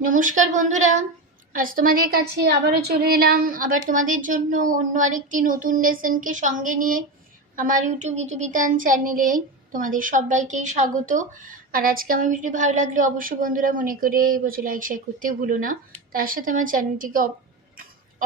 নমস্কার বন্ধুরা, আজ তোমাদের কাছে আবারও চলে এলাম। আবার তোমাদের জন্য অন্য আরেকটি নতুন লেসনকে সঙ্গে নিয়ে আমার ইউটিউব ইউটিউবিতান চ্যানেলে তোমাদের সবাইকেই স্বাগত। আর আজকে আমার ভিডিও ভালো লাগলে অবশ্যই বন্ধুরা মনে করে বছর লাইক শেয়ার করতে ভুলো না। তার সাথে আমার চ্যানেলটিকে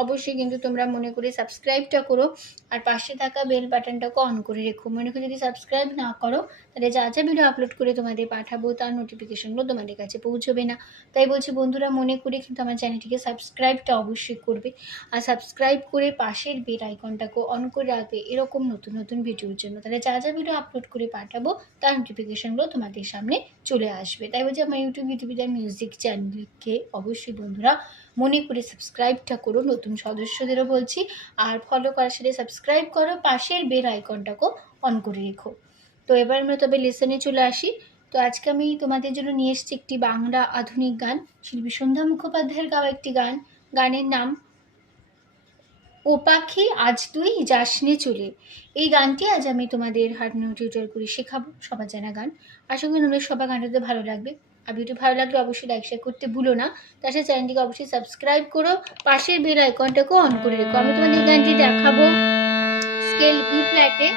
অবশ্যই কিন্তু তোমরা মনে করে সাবস্ক্রাইবটা করো আর পাশে থাকা বেল বাটনটাকে অন করে রেখো। মনে করে যদি সাবস্ক্রাইব না করো, তাহলে যা যা ভিডিও আপলোড করে তোমাদের পাঠাবো, তার নোটিফিকেশনগুলো তোমাদের কাছে পৌঁছবে না। তাই বলছি, বন্ধুরা, মনে করে কিন্তু আমার চ্যানেলটিকে সাবস্ক্রাইবটা অবশ্যই করবে। আর সাবস্ক্রাইব করে পাশের বেল আইকনটাকে অন করে রাখবে এরকম নতুন নতুন ভিডিওর জন্য। তাহলে যা যা ভিডিও আপলোড করে পাঠাবো, তার নোটিফিকেশনগুলো তোমাদের সামনে চলে আসবে। তাই বলছি, আমার ইউটিউব ইউটিউবের মিউজিক চ্যানেলকে অবশ্যই বন্ধুরা মনে করে সাবস্ক্রাইবটা করো, নতুন সদস্যদেরও বলছি। আর ফলো করার সাথে সাবস্ক্রাইব করো, পাশের বেল আইকনটাকেও অন করে রেখো। তো এবার আমরা তবে লেসনে চলে আসি। তো আজকে আমি তোমাদের জন্য নিয়ে এসেছি একটি বাংলা আধুনিক গান, শিল্পী সন্ধ্যা মুখোপাধ্যায়ের গাওয়া একটি গান। গানের নাম, ও পাখি, আজ তুই যাসনে চলে। এই গানটি আজ আমি তোমাদের হারমোনিয়াম টিউটার করে শেখাবো, সবার জানা গান। আশা করি তোমাদের সবার গানটাতে ভালো লাগবে। আর ভিডিও ভালো লাগলে অবশ্যই লাইক শেয়ার করতে ভুলো না। তার সাথে চ্যানেলটিকে অবশ্যই সাবস্ক্রাইব করো। পাশের বেল আইকনটাকেও অন করে রেখো। আমি তোমাদের গানটি দেখাবো স্কেল বি ফ্ল্যাটে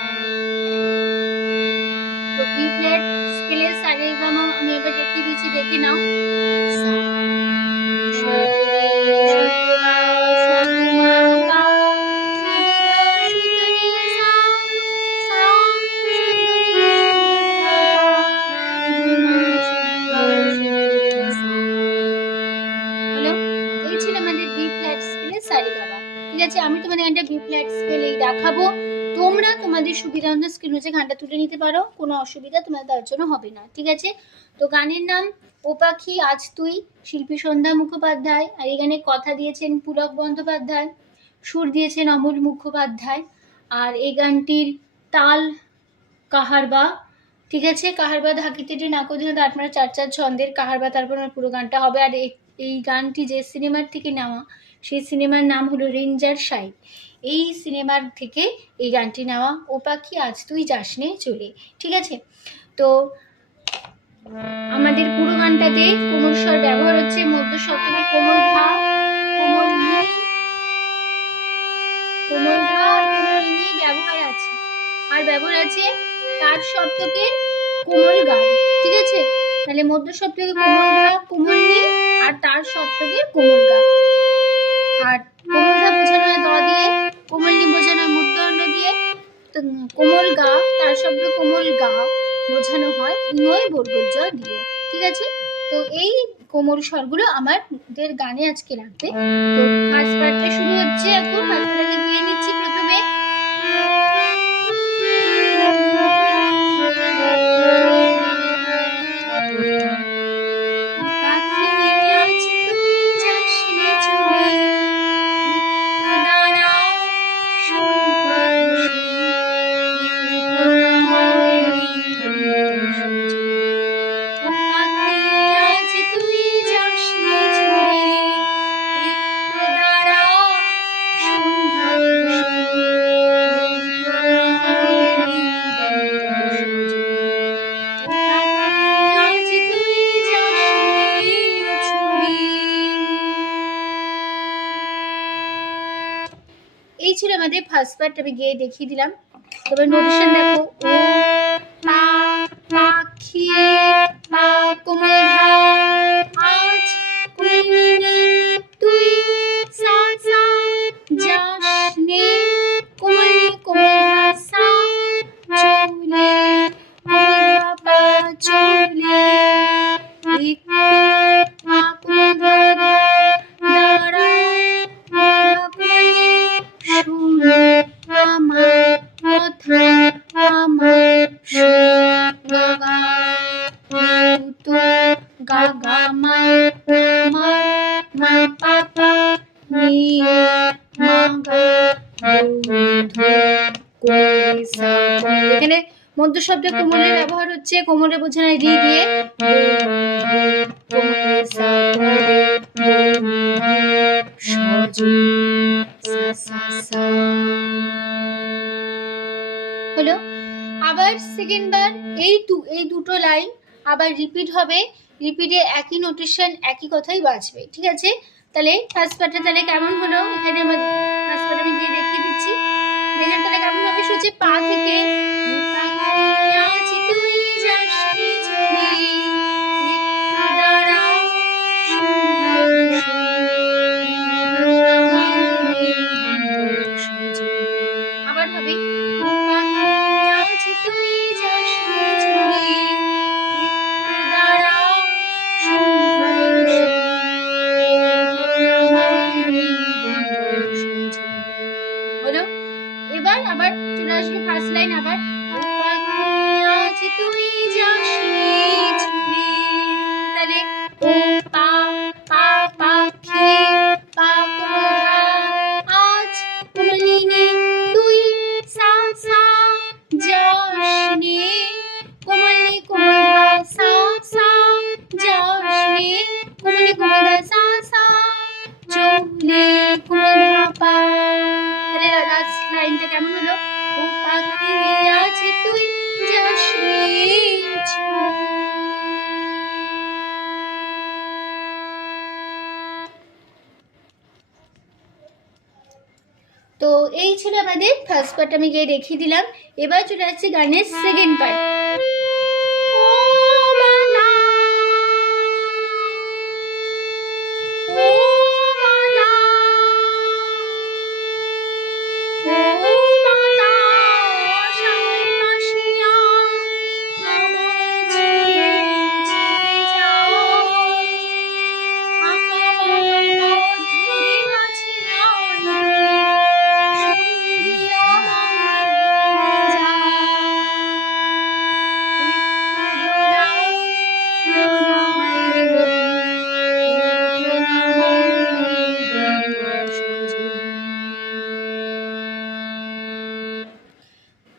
তো বি ফ্ল্যাট স্কেলের সারে গামা আমি এবার দেখিয়ে দিচ্ছি দেখে নাও। দেখাবো। তোমরা তোমাদের সুবিধা মতো স্ক্রিন হচ্ছে গানটা তুলে নিতে পারো। কোনো অসুবিধা তোমাদের তার জন্য হবে না, ঠিক আছে? তো গানের নাম, ও পাখি, আজ তুই, শিল্পী সন্ধ্যা মুখোপাধ্যায়। আর এই গানে কথা দিয়েছেন পুলক বন্দ্যোপাধ্যায়, সুর দিয়েছেন অমল মুখোপাধ্যায়। আর এই গানটির তাল, কাহারবা, ঠিক আছে? কাহারবা ধাকিতে যে নাকদিন আপনারা চার চার ছন্দের কাহারবা, তারপর পুরো গানটা হবে। আর এই গানটি যে সিনেমার থেকে নেওয়া সেই সিনেমার নাম হলো রেঞ্জার সাই। এই সিনেমার থেকে এই গানটি নেওয়া, ও পাখি, আজ তুই যাসনে চলে। ঠিক আছে? তো আমাদের পুরো গানটাতে কোমল স্বর ব্যবহার হচ্ছে, মধ্য সপ্তমে কোমল ধা কোমল নি কোমল কোমল নি ব্যবহার আছে। আর ব্যবহার আছে তার সপ্তকে কোমল গান। ঠিক আছে? তাহলে মধ্য সপ্তকে কোমল ধা কোমল নি আর তার সপ্তকে কোমল গান। আর কোমলটা বোঝানো হয় দ দিয়ে কোমলনি বোঝানো হয় মূর্ধন্য দিয়ে। কোমল গা, তার শব্দ কোমল গা বোঝানো হয় ইঙয় বর্গজ দিয়ে, ঠিক আছে? তো এই কোমল স্বরগুলো আমাদের গানে আজকে লাগবে। তো ফার্স্ট পার্টটা শুরু হচ্ছে এখন ফার্স্ট ছিল আমাদের ফার্স্ট পার্ট আমি গিয়ে দেখিয়ে দিলাম। তবে নোটিশন দেখো ও মা কোমল শব্দে কোমলের ব্যবহার হচ্ছে কোমরে বোঝায় রি দিয়ে। হলো আবার সেকেন্ড বার এই এই দুটো লাইন আবার রিপিট হবে রিপিটে একই নোটেশন একই কথাই বাঁচবে ঠিক আছে? তাহলে ফার্স্ট পার্টটা তাহলে কেমন হলো? এখানে আমার ফার্স্ট পার্ট আমি দিয়ে দেখিয়ে দিচ্ছি। দেখেন তাহলে কেমন হবে সে পা থেকে আমাদের ফার্স্ট পার্ট আমি গিয়ে দেখিয়ে দিলাম। এবার চলে আসছে গানের সেকেন্ড পার্ট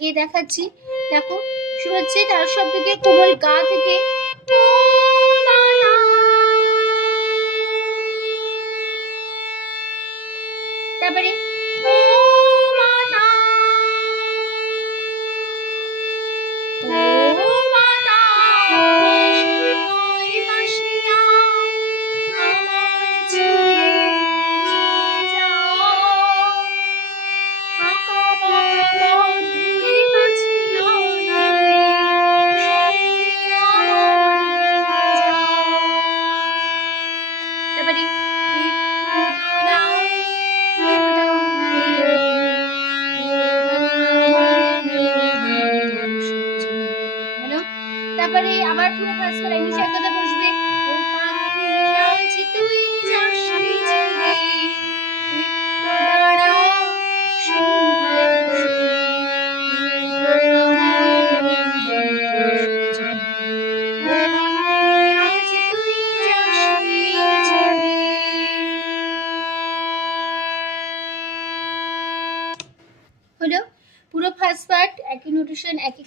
গিয়ে দেখাচ্ছি। দেখো শুরু হচ্ছে তার সব থেকে কোমল গা থেকে। তারপরে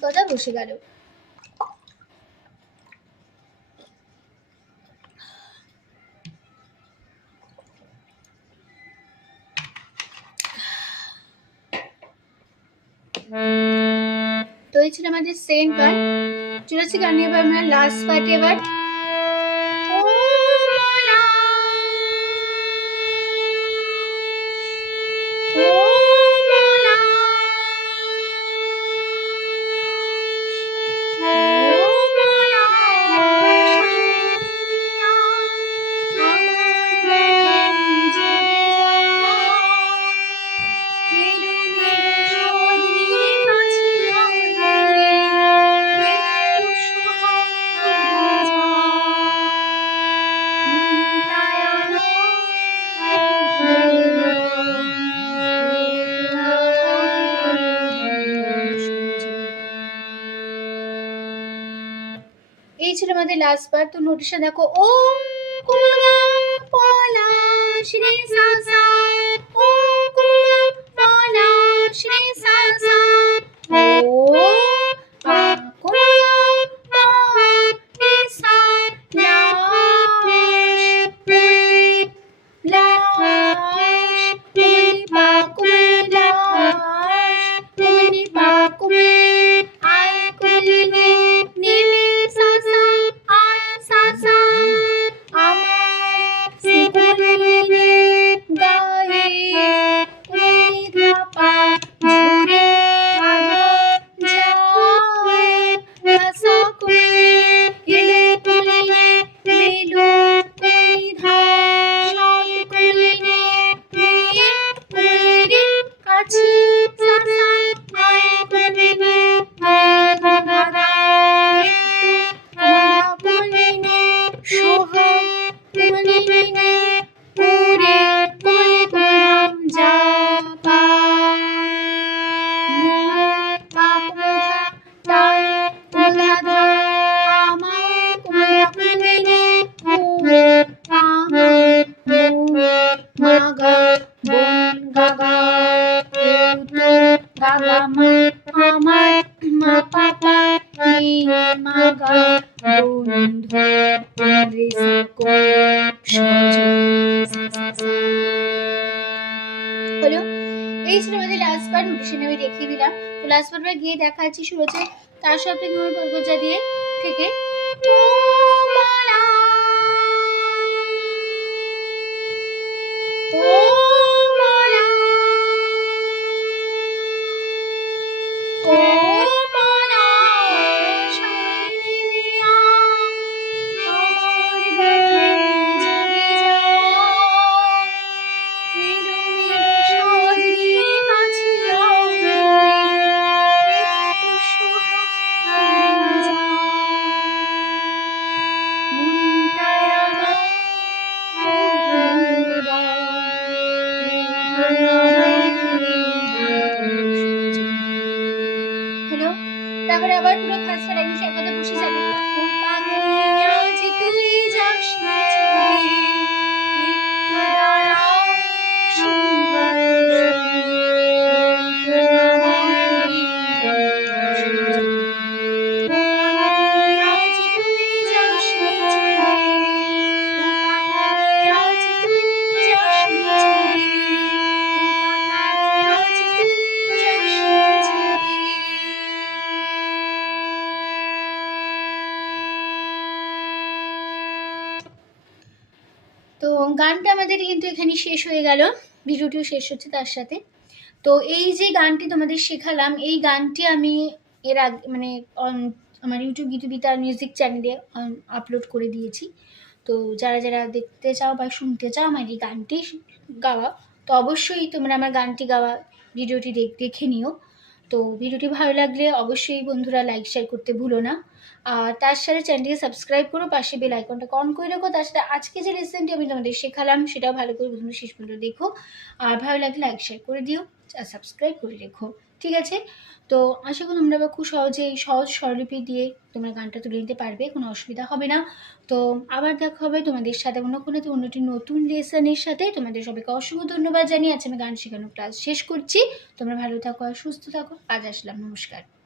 কথা বসে গেল। তো এই ছিল আমাদের সেকেন্ড পার্ট চলেছি গান এবার আমরা লাস্ট পার্ট এবার। এই ছিল আমাদের লাস্ট বার তো নোটিশে দেখো ও কুমড়া এই ছিল আমাদের লাস্ট নোটিশন আমি দেখিয়ে দিলাম। তো লাস্ট গিয়ে দেখা যাচ্ছে শুরু তার সাথে ঘুরে বরগজা দিয়ে থেকে। ও তো গানটা আমাদের কিন্তু এখানে শেষ হয়ে গেল। ভিডিওটিও শেষ হচ্ছে তার সাথে। তো এই যে গানটি তোমাদের শেখালাম, এই গানটি আমি এর আগে মানে আমার ইউটিউব গীতবিতার মিউজিক চ্যানেলে আপলোড করে দিয়েছি। তো যারা যারা দেখতে চাও বা শুনতে চাও আমার এই গানটি গাওয়া, তো অবশ্যই তোমরা আমার গানটি গাওয়া, ভিডিওটি দেখ- দেখে নিও। তো ভিডিওটি ভালো লাগলে অবশ্যই বন্ধুরা লাইক শেয়ার করতে ভুলো না। আর তার সাথে চ্যানেলটিকে সাবস্ক্রাইব করো, পাশে বেল আইকনটা অন করে রাখো। তার সাথে আজকে যে রেসিপিটি আমি তোমাদের শেখালাম, সেটাও ভালো করে বন্ধুরা শেষ পর্যন্ত দেখো। আর ভালো লাগলে লাইক শেয়ার করে দিও, আর সাবস্ক্রাইব করে রেখো। ঠিক আছে? তো আশা করি তোমরা খুব সহজে এই সহজ স্বরলিপি দিয়ে তোমরা গানটা তুলে নিতে পারবে, কোনো অসুবিধা হবে না। তো আবার দেখা হবে তোমাদের সাথে অন্য কোনো অন্য একটি নতুন লেসনের সাথে। তোমাদের সবাইকে অসংখ্য ধন্যবাদ জানিয়ে আজ আমি গান শেখানোর ক্লাস শেষ করছি। তোমরা ভালো থাকো আর সুস্থ থাকো। আজ আসলাম। নমস্কার।